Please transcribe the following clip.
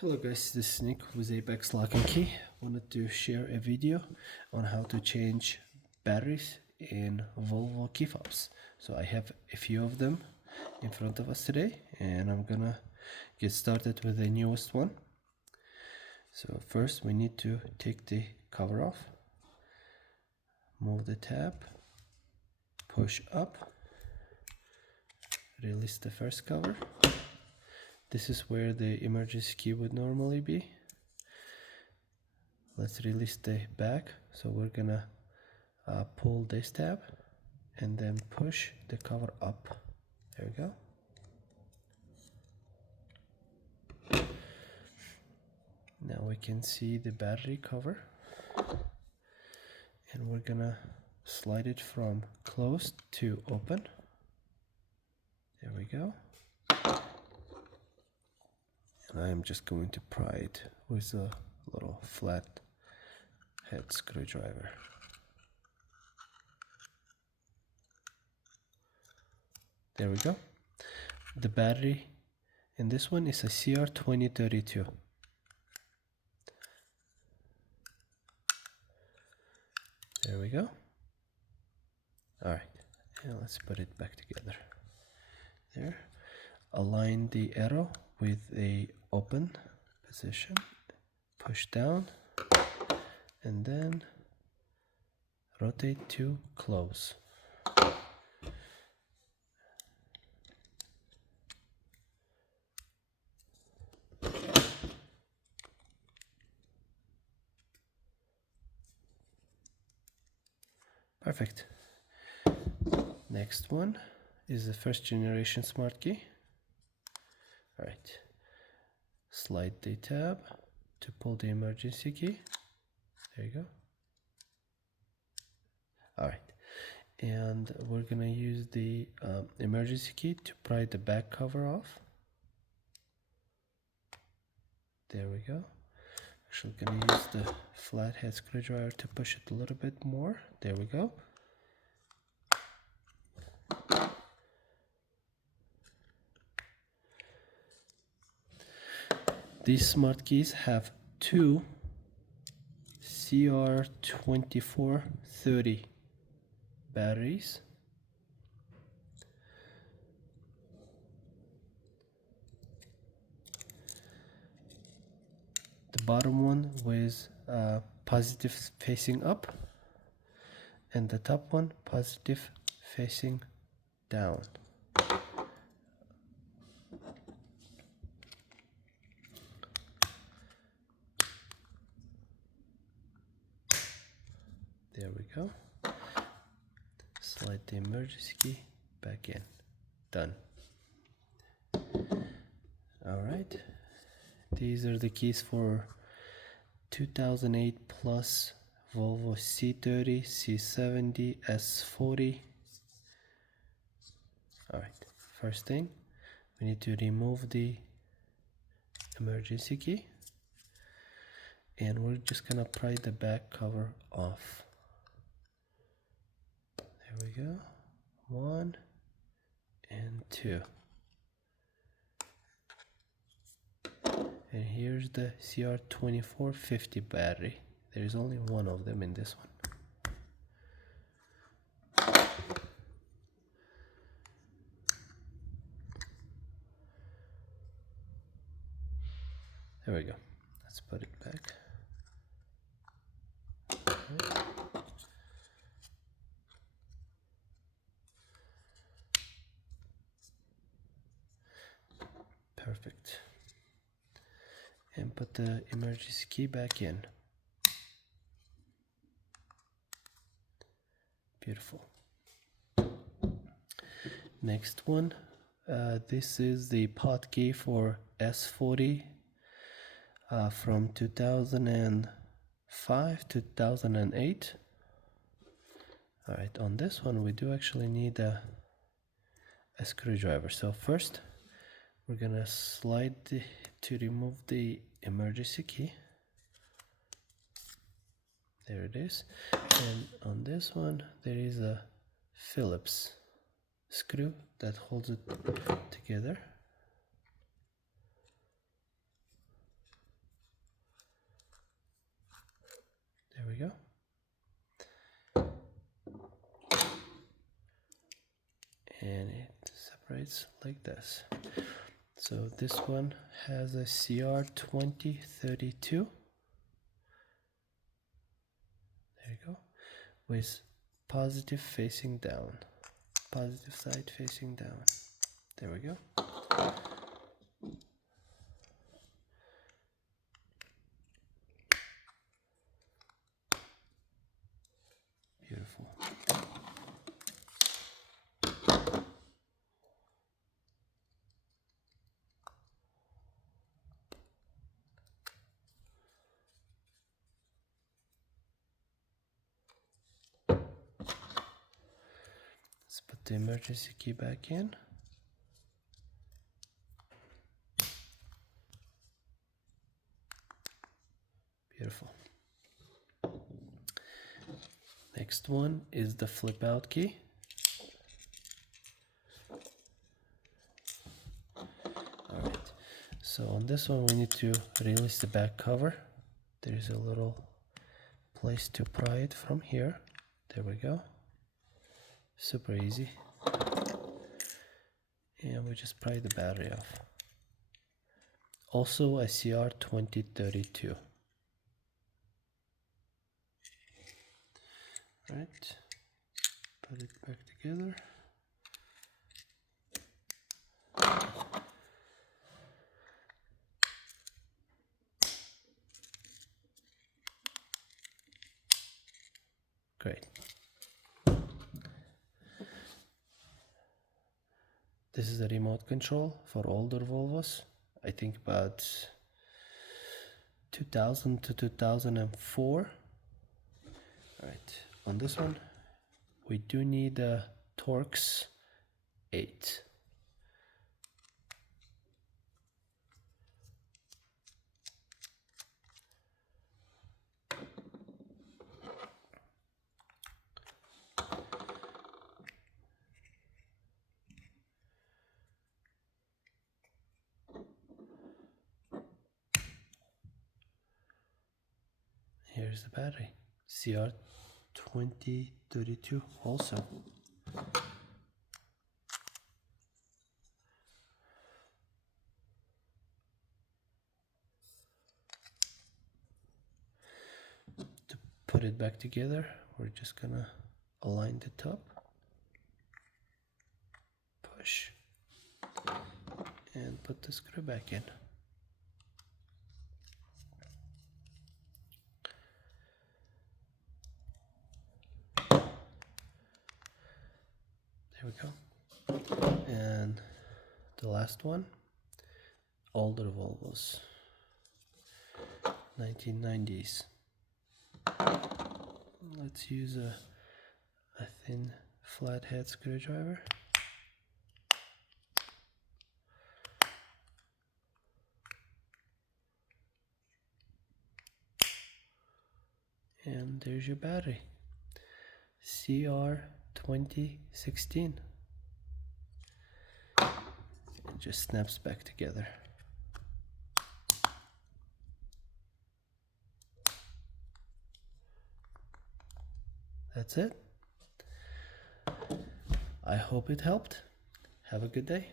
Hello guys, this is Nick with Apex Lock and Key. Wanted to share a video on how to change batteries in Volvo key fobs. So I have a few of them in front of us today, and I'm gonna get started with the newest one. So first we need to take the cover off, move the tab, push up, release the first cover. This is where the emergency key would normally be. Let's release the back. So we're gonna pull this tab and then push the cover up. There we go. Now we can see the battery cover, and we're gonna slide it from closed to open. There we go. And I am just going to pry it with a little flat head screwdriver. There we go. The battery in this one is a CR2032. There we go. Alright, and let's put it back together. There. Align the arrow with a open position. Push down and then rotate to close. Perfect. Next one is the first generation smart key. Alright, slide the tab to pull the emergency key. There you go. Alright, and we're gonna use the emergency key to pry the back cover off. There we go. Actually gonna use the flathead screwdriver to push it a little bit more. There we go. These smart keys have two CR2430 batteries. The bottom one with positive facing up, and the top one positive facing down. There we go. Slide the emergency key back in. Done. Alright. These are the keys for 2008 plus Volvo C30, C70, S40. Alright. First thing, we need to remove the emergency key. And we're just gonna pry the back cover off. There we go. 1 and 2. And here's the CR2450 battery. There is only one of them in this one. There we go. Let's put it back. Okay. Perfect. And put the emergency key back in. Beautiful. Next one, this is the pot key for S40 from 2005 to 2008. Alright, on this one we do actually need a screwdriver. So first we're gonna slide to remove the emergency key. There it is. And on this one there is a Phillips screw that holds it together. right, like this. So this one has a CR2032. There you go. With positive facing down. Positive side facing down. There we go. Beautiful. Let's put the emergency key back in. Beautiful. Next one is the flip out key. Alright, so on this one we need to release the back cover. There's a little place to pry it from here. There we go. Super easy. And we just pry the battery off. Also a CR2032. Right, put it back together. Great. This is a remote control for older Volvos. I think about 2000 to 2004. Alright, on this one we do need a Torx 8. Here's the battery, CR2032 also. To put it back together, we're just gonna align the top, push, and put the screw back in. There we go. And the last one, older Volvos, 1990s. Let's use a thin flathead screwdriver. And there's your battery, CR2016. It just snaps back together. That's it. I hope it helped. Have a good day.